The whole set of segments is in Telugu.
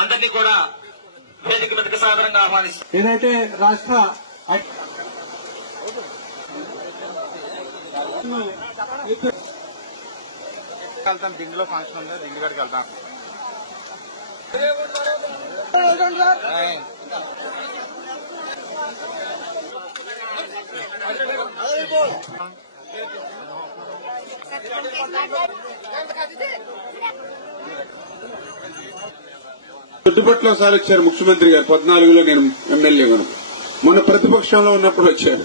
అందరినీ కూడా వేదిక మీదకి సాధారణంగా ఆహ్వానిస్తారు. ఏదైతే రాష్ట్ర వెళ్తాం దిండిలో ఫంక్షన్ ఉంది దిండి కాడికి వెళ్తాం. చుట్టుపట్ల ఒకసారి వచ్చారు ముఖ్యమంత్రి గారు 14లో నేను ఎమ్మెల్యే కనుక మొన్న ప్రతిపక్షంలో ఉన్నప్పుడు వచ్చారు.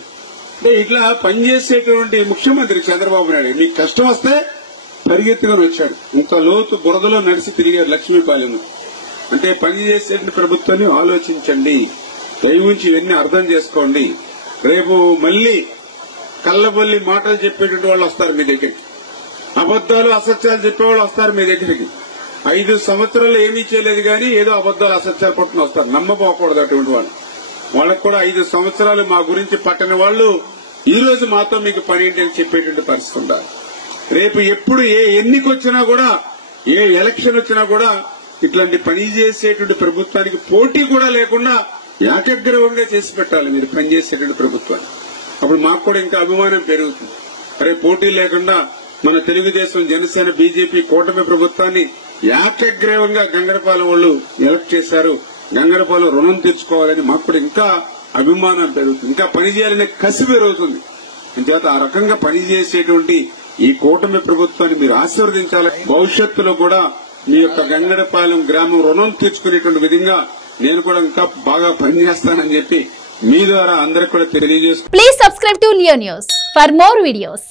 అంటే ఇట్లా పనిచేసేటువంటి ముఖ్యమంత్రి చంద్రబాబు నాయుడు మీకు కష్టం వస్తే పరిగెత్తుకొని వచ్చాడు. ఇంత లోతు బురదలో నడిచి తిరిగారు లక్ష్మీపాలెం. అంటే పనిచేసేటువంటి ప్రభుత్వాన్ని ఆలోచించండి, దయవుంచి ఇవన్నీ అర్థం చేసుకోండి. రేపు మళ్లీ కళ్ళబొల్లి మాటలు చెప్పేటువంటి వాళ్ళు వస్తారు మీ దగ్గరికి, అబద్దాలు అసత్యాలు చెప్పేవాళ్ళు వస్తారు మీ దగ్గరికి. 5 సంవత్సరాలు ఏమీ చేయలేదు కానీ ఏదో అబద్దాలు అసత్యాలు పట్టుకుని వస్తారు. నమ్మపోకూడదు అటువంటి వాళ్ళు. వాళ్ళకు కూడా 5 సంవత్సరాలు మా గురించి పట్టని వాళ్ళు ఈ రోజు మాతో మీకు పని ఏంటి అని చెప్పేటువంటి పరిస్థితి ఉండాలి. రేపు ఎప్పుడు ఏ ఎన్నిక వచ్చినా కూడా, ఏ ఎలక్షన్ వచ్చినా కూడా ఇట్లాంటి పని చేసేటువంటి ప్రభుత్వానికి పోటీ కూడా లేకుండా ఏకగ్రీవంగా చేసి పెట్టాలి మీరు పనిచేసేటువంటి ప్రభుత్వాన్ని. అప్పుడు మాకు కూడా ఇంకా అభిమానం పెరుగుతుంది. అరే పోటీ లేకుండా మన తెలుగుదేశం, జనసేన, బీజేపీ కూటమి ప్రభుత్వాన్ని ఏకగ్రీవంగా గంగరపాలెం వాళ్ళు ఎలక్ట్ చేశారు, గంగరపాలెం రుణం తెచ్చుకోవాలని మాకు కూడా ఇంకా అభిమానం పెరుగుతుంది, ఇంకా పనిచేయాలనే కసి పెరుగుతుంది. అంచేత ఆ రకంగా పనిచేసేటువంటి ఈ కూటమి ప్రభుత్వాన్ని మీరు ఆశీర్వదించాలి. భవిష్యత్తులో కూడా మీ యొక్క గంగరపాలెం గ్రామం రుణం తెచ్చుకునేటువంటి విధంగా నేను కూడా ఇంకా బాగా పనిచేస్తానని చెప్పి మీ ద్వారా అందరికి కూడా తెలియజేస్తున్నాను. Please subscribe to Leo news for more videos.